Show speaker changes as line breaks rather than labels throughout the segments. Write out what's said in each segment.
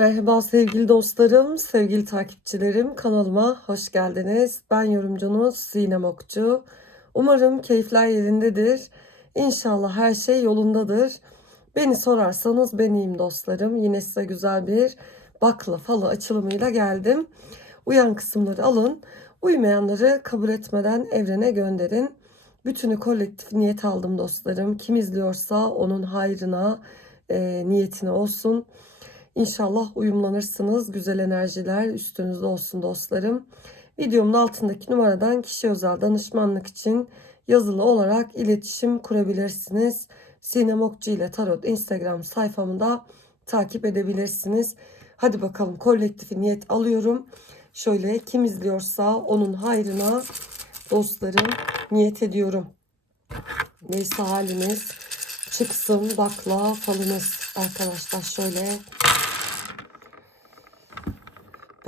Merhaba sevgili dostlarım, sevgili takipçilerim. Kanalıma hoş geldiniz. Ben yorumcunuz Sinem Okçu. Umarım keyifler yerindedir. İnşallah her şey yolundadır. Beni sorarsanız ben iyiyim dostlarım. Yine size güzel bir bakla falı açılımıyla geldim. Uyan kısımları alın. Uymayanları kabul etmeden evrene gönderin. Bütünü kolektif niyet aldım dostlarım. Kim izliyorsa onun hayrına, e, niyetine olsun. İnşallah uyumlanırsınız. Güzel enerjiler üstünüzde olsun dostlarım. Videomun altındaki numaradan kişi özel danışmanlık için yazılı olarak iletişim kurabilirsiniz. Sinem Okçu ile Tarot Instagram sayfamı da takip edebilirsiniz. Hadi bakalım kolektifi niyet alıyorum. Şöyle kim izliyorsa onun hayrına dostlarım niyet ediyorum. Neyse haliniz çıksın bakla falınız arkadaşlar şöyle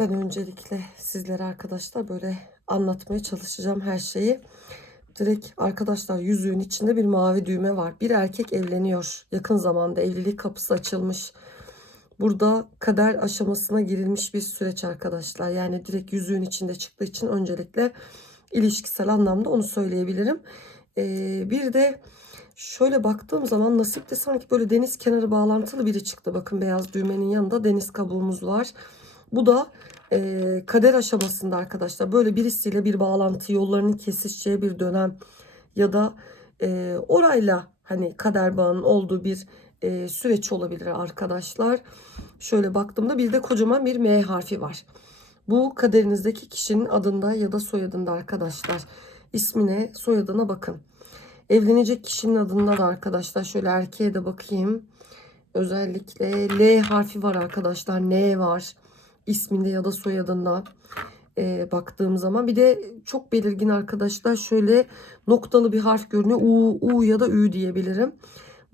ben öncelikle sizlere arkadaşlar böyle anlatmaya çalışacağım her şeyi. Direkt arkadaşlar yüzüğün içinde bir mavi düğme var. Bir erkek evleniyor. Yakın zamanda evlilik kapısı açılmış. Burada kader aşamasına girilmiş bir süreç arkadaşlar. Yani direkt yüzüğün içinde çıktığı için öncelikle ilişkisel anlamda onu söyleyebilirim. Ee, bir de şöyle baktığım zaman nasipte sanki böyle deniz kenarı bağlantılı biri çıktı. Bakın beyaz düğmenin yanında deniz kabuğumuz var. Bu da e, kader aşamasında arkadaşlar böyle birisiyle bir bağlantı yollarının kesişeceği bir dönem ya da e, orayla hani kader bağının olduğu bir e, süreç olabilir arkadaşlar. Şöyle baktığımda bir de kocaman bir M harfi var. Bu kaderinizdeki kişinin adında ya da soyadında arkadaşlar. İsmine, soyadına bakın. Evlenecek kişinin adında da arkadaşlar şöyle erkeğe de bakayım. Özellikle L harfi var arkadaşlar. N var isminde ya da soyadında e, baktığım zaman. Bir de çok belirgin arkadaşlar şöyle noktalı bir harf görünüyor. U, U ya da Ü diyebilirim.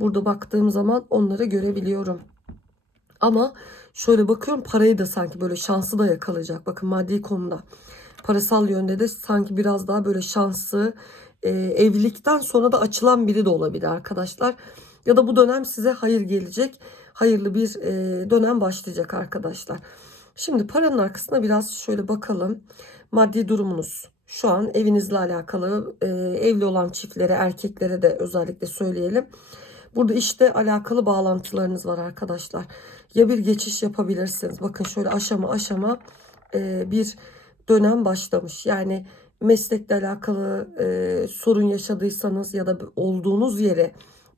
Burada baktığım zaman onları görebiliyorum. Ama şöyle bakıyorum parayı da sanki böyle şansı da yakalayacak. Bakın maddi konuda. Parasal yönde de sanki biraz daha böyle şansı e, evlilikten sonra da açılan biri de olabilir arkadaşlar. Ya da bu dönem size hayır gelecek. Hayırlı bir e, dönem başlayacak arkadaşlar. Şimdi paranın arkasına biraz şöyle bakalım. Maddi durumunuz. Şu an evinizle alakalı e, evli olan çiftlere, erkeklere de özellikle söyleyelim. Burada işte alakalı bağlantılarınız var arkadaşlar. Ya bir geçiş yapabilirsiniz. Bakın şöyle aşama aşama e, bir dönem başlamış. Yani meslekle alakalı e, sorun yaşadıysanız ya da olduğunuz yere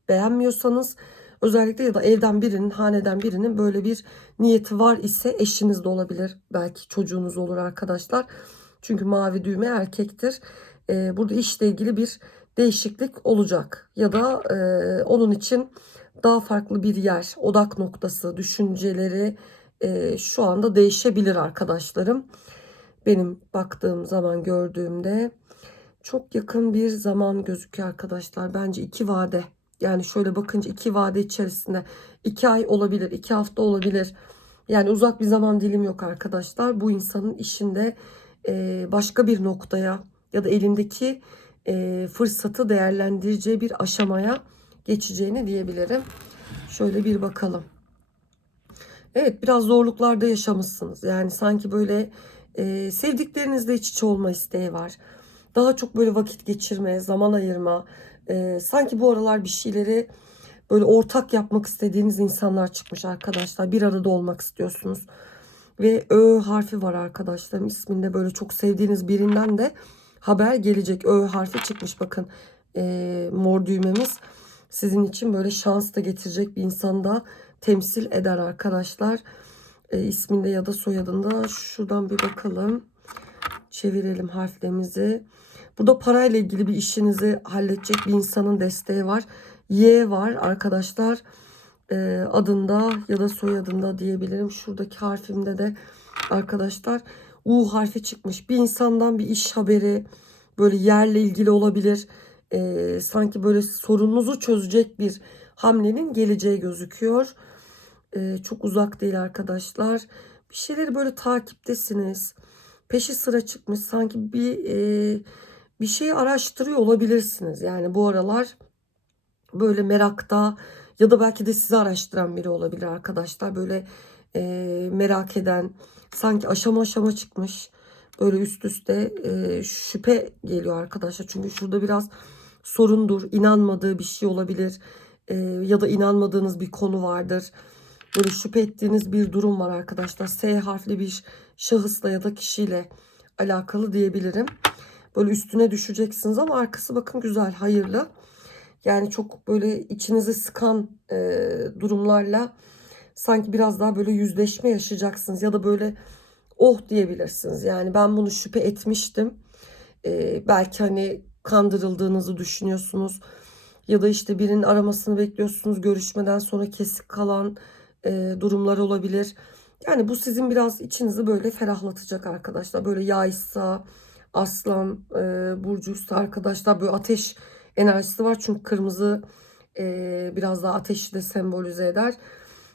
beğenmiyorsanız özellikle ya da evden birinin, haneden birinin böyle bir niyeti var ise eşiniz de olabilir. Belki çocuğunuz olur arkadaşlar. Çünkü mavi düğme erkektir. Ee, burada işle ilgili bir değişiklik olacak. Ya da e, onun için daha farklı bir yer, odak noktası, düşünceleri e, şu anda değişebilir arkadaşlarım. Benim baktığım zaman gördüğümde çok yakın bir zaman gözüküyor arkadaşlar. Bence iki vade yani şöyle bakınca iki vade içerisinde iki ay olabilir, iki hafta olabilir. Yani uzak bir zaman dilim yok arkadaşlar. Bu insanın işinde e, başka bir noktaya ya da elindeki e, fırsatı değerlendireceği bir aşamaya geçeceğini diyebilirim. Şöyle bir bakalım. Evet biraz zorluklarda yaşamışsınız. Yani sanki böyle e, sevdiklerinizle iç içe olma isteği var. Daha çok böyle vakit geçirme, zaman ayırma, e, sanki bu aralar bir şeyleri böyle ortak yapmak istediğiniz insanlar çıkmış arkadaşlar. Bir arada olmak istiyorsunuz. Ve Ö harfi var arkadaşlarım isminde böyle çok sevdiğiniz birinden de haber gelecek. Ö harfi çıkmış bakın e, mor düğmemiz. Sizin için böyle şans da getirecek bir insanı da temsil eder arkadaşlar. E, isminde ya da soyadında şuradan bir bakalım. Çevirelim harflerimizi. Burada parayla ilgili bir işinizi halledecek bir insanın desteği var. Y var arkadaşlar e, adında ya da soyadında diyebilirim. Şuradaki harfimde de arkadaşlar U harfi çıkmış. Bir insandan bir iş haberi böyle yerle ilgili olabilir. E, sanki böyle sorununuzu çözecek bir hamlenin geleceği gözüküyor. E, çok uzak değil arkadaşlar. Bir şeyleri böyle takiptesiniz. Peşi sıra çıkmış sanki bir... E, bir şey araştırıyor olabilirsiniz. Yani bu aralar böyle merakta ya da belki de sizi araştıran biri olabilir arkadaşlar. Böyle e, merak eden sanki aşama aşama çıkmış. Böyle üst üste e, şüphe geliyor arkadaşlar. Çünkü şurada biraz sorundur, inanmadığı bir şey olabilir e, ya da inanmadığınız bir konu vardır. Böyle şüphe ettiğiniz bir durum var arkadaşlar. S harfli bir şahısla ya da kişiyle alakalı diyebilirim. Böyle üstüne düşeceksiniz ama arkası bakın güzel, hayırlı. Yani çok böyle içinizi sıkan e, durumlarla sanki biraz daha böyle yüzleşme yaşayacaksınız ya da böyle oh diyebilirsiniz. Yani ben bunu şüphe etmiştim. E, belki hani kandırıldığınızı düşünüyorsunuz ya da işte birinin aramasını bekliyorsunuz görüşmeden sonra kesik kalan e, durumlar olabilir. Yani bu sizin biraz içinizi böyle ferahlatacak arkadaşlar. Böyle yaysa, aslan, e, burcuysa arkadaşlar böyle ateş enerjisi var. Çünkü kırmızı e, biraz daha ateşi de sembolize eder.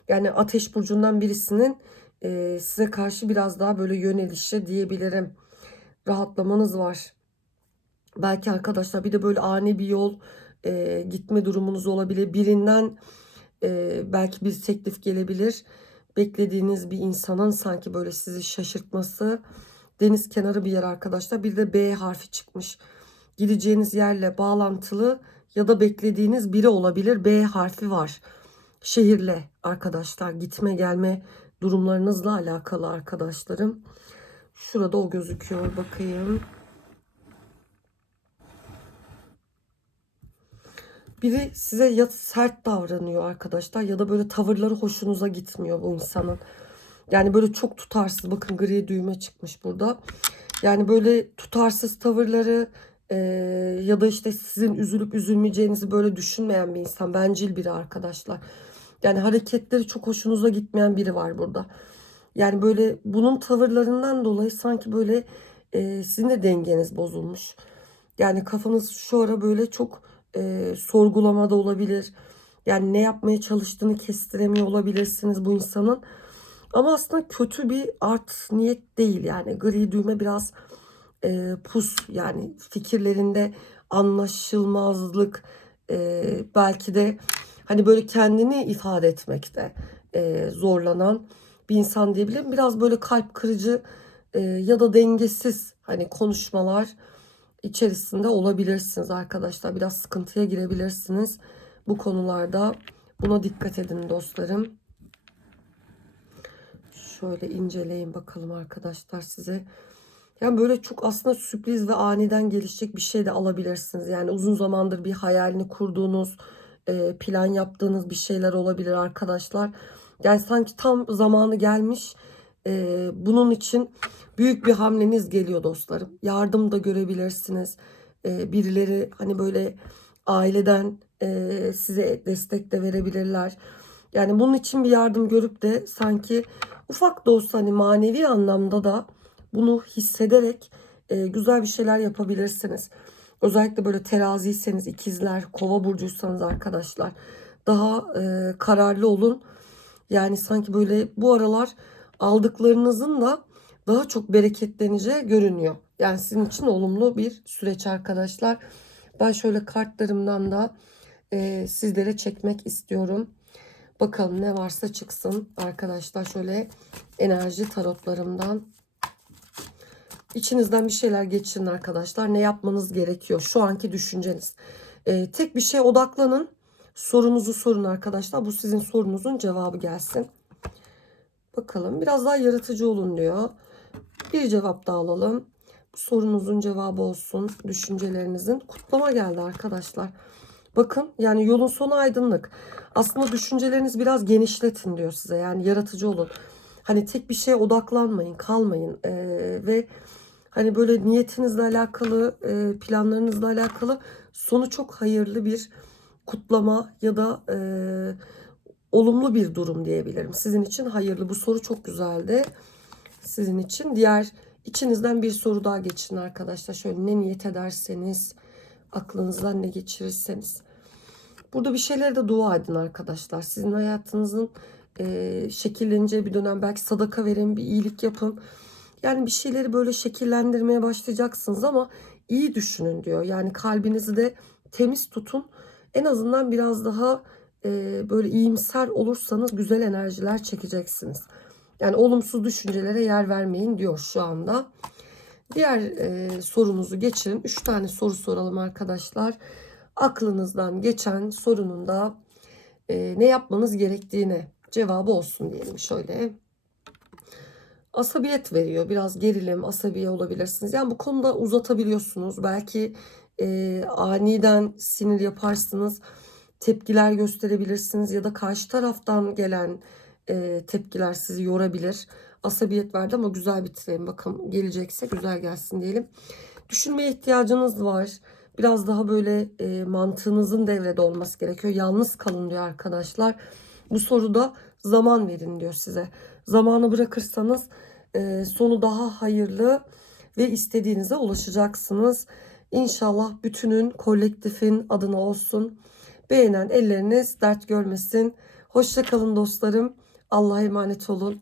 Yani ateş burcundan birisinin e, size karşı biraz daha böyle yönelişi diyebilirim. Rahatlamanız var. Belki arkadaşlar bir de böyle ani bir yol e, gitme durumunuz olabilir. Birinden e, belki bir teklif gelebilir. Beklediğiniz bir insanın sanki böyle sizi şaşırtması. Deniz kenarı bir yer arkadaşlar. Bir de B harfi çıkmış. Gideceğiniz yerle bağlantılı ya da beklediğiniz biri olabilir. B harfi var. Şehirle arkadaşlar gitme gelme durumlarınızla alakalı arkadaşlarım. Şurada o gözüküyor bakayım. Biri size ya sert davranıyor arkadaşlar ya da böyle tavırları hoşunuza gitmiyor bu insanın. Yani böyle çok tutarsız bakın gri düğme çıkmış burada. Yani böyle tutarsız tavırları e, ya da işte sizin üzülüp üzülmeyeceğinizi böyle düşünmeyen bir insan. Bencil biri arkadaşlar. Yani hareketleri çok hoşunuza gitmeyen biri var burada. Yani böyle bunun tavırlarından dolayı sanki böyle e, sizin de dengeniz bozulmuş. Yani kafanız şu ara böyle çok e, sorgulamada olabilir. Yani ne yapmaya çalıştığını kestiremiyor olabilirsiniz bu insanın. Ama aslında kötü bir art niyet değil yani gri düğme biraz e, pus yani fikirlerinde anlaşılmazlık e, belki de hani böyle kendini ifade etmekte e, zorlanan bir insan diyebilirim. Biraz böyle kalp kırıcı e, ya da dengesiz hani konuşmalar içerisinde olabilirsiniz arkadaşlar. Biraz sıkıntıya girebilirsiniz bu konularda. Buna dikkat edin dostlarım. Şöyle inceleyin bakalım arkadaşlar size. Yani böyle çok aslında sürpriz ve aniden gelişecek bir şey de alabilirsiniz. Yani uzun zamandır bir hayalini kurduğunuz, e, plan yaptığınız bir şeyler olabilir arkadaşlar. Yani sanki tam zamanı gelmiş. E, bunun için büyük bir hamleniz geliyor dostlarım. Yardım da görebilirsiniz. E, birileri hani böyle aileden size destek de verebilirler. Yani bunun için bir yardım görüp de sanki ufak da olsa hani manevi anlamda da bunu hissederek e, güzel bir şeyler yapabilirsiniz. Özellikle böyle teraziyseniz, ikizler, kova burcuysanız arkadaşlar daha e, kararlı olun. Yani sanki böyle bu aralar aldıklarınızın da daha çok bereketleneceği görünüyor. Yani sizin için olumlu bir süreç arkadaşlar. Ben şöyle kartlarımdan da e, sizlere çekmek istiyorum. Bakalım ne varsa çıksın arkadaşlar. Şöyle enerji tarotlarımdan. İçinizden bir şeyler geçirin arkadaşlar. Ne yapmanız gerekiyor? Şu anki düşünceniz. Ee, tek bir şeye odaklanın. Sorunuzu sorun arkadaşlar. Bu sizin sorunuzun cevabı gelsin. Bakalım. Biraz daha yaratıcı olun diyor. Bir cevap daha alalım. Bu sorunuzun cevabı olsun. Düşüncelerinizin. Kutlama geldi arkadaşlar. Bakın yani yolun sonu aydınlık. Aslında düşünceleriniz biraz genişletin diyor size. Yani yaratıcı olun. Hani tek bir şeye odaklanmayın, kalmayın. Ee, ve hani böyle niyetinizle alakalı, e, planlarınızla alakalı sonu çok hayırlı bir kutlama ya da e, olumlu bir durum diyebilirim. Sizin için hayırlı. Bu soru çok güzeldi. Sizin için. Diğer içinizden bir soru daha geçin arkadaşlar. Şöyle ne niyet ederseniz, aklınızdan ne geçirirseniz. Burada bir şeylere de dua edin arkadaşlar. Sizin hayatınızın e, şekilleneceği bir dönem. Belki sadaka verin, bir iyilik yapın. Yani bir şeyleri böyle şekillendirmeye başlayacaksınız ama iyi düşünün diyor. Yani kalbinizi de temiz tutun. En azından biraz daha e, böyle iyimser olursanız güzel enerjiler çekeceksiniz. Yani olumsuz düşüncelere yer vermeyin diyor şu anda. Diğer e, sorumuzu geçelim. 3 tane soru soralım arkadaşlar. Aklınızdan geçen sorunun da e, ne yapmanız gerektiğine cevabı olsun diyelim şöyle. Asabiyet veriyor. Biraz gerilim, asabiye olabilirsiniz. Yani bu konuda uzatabiliyorsunuz. Belki e, aniden sinir yaparsınız. Tepkiler gösterebilirsiniz ya da karşı taraftan gelen e, tepkiler sizi yorabilir. Asabiyet verdi ama güzel bitirelim. Bakın gelecekse güzel gelsin diyelim. Düşünmeye ihtiyacınız var. Biraz daha böyle e, mantığınızın devrede olması gerekiyor. Yalnız kalın diyor arkadaşlar. Bu soruda zaman verin diyor size. Zamanı bırakırsanız e, sonu daha hayırlı ve istediğinize ulaşacaksınız. İnşallah bütünün, kolektifin adına olsun. Beğenen elleriniz dert görmesin. Hoşça kalın dostlarım. Allah'a emanet olun.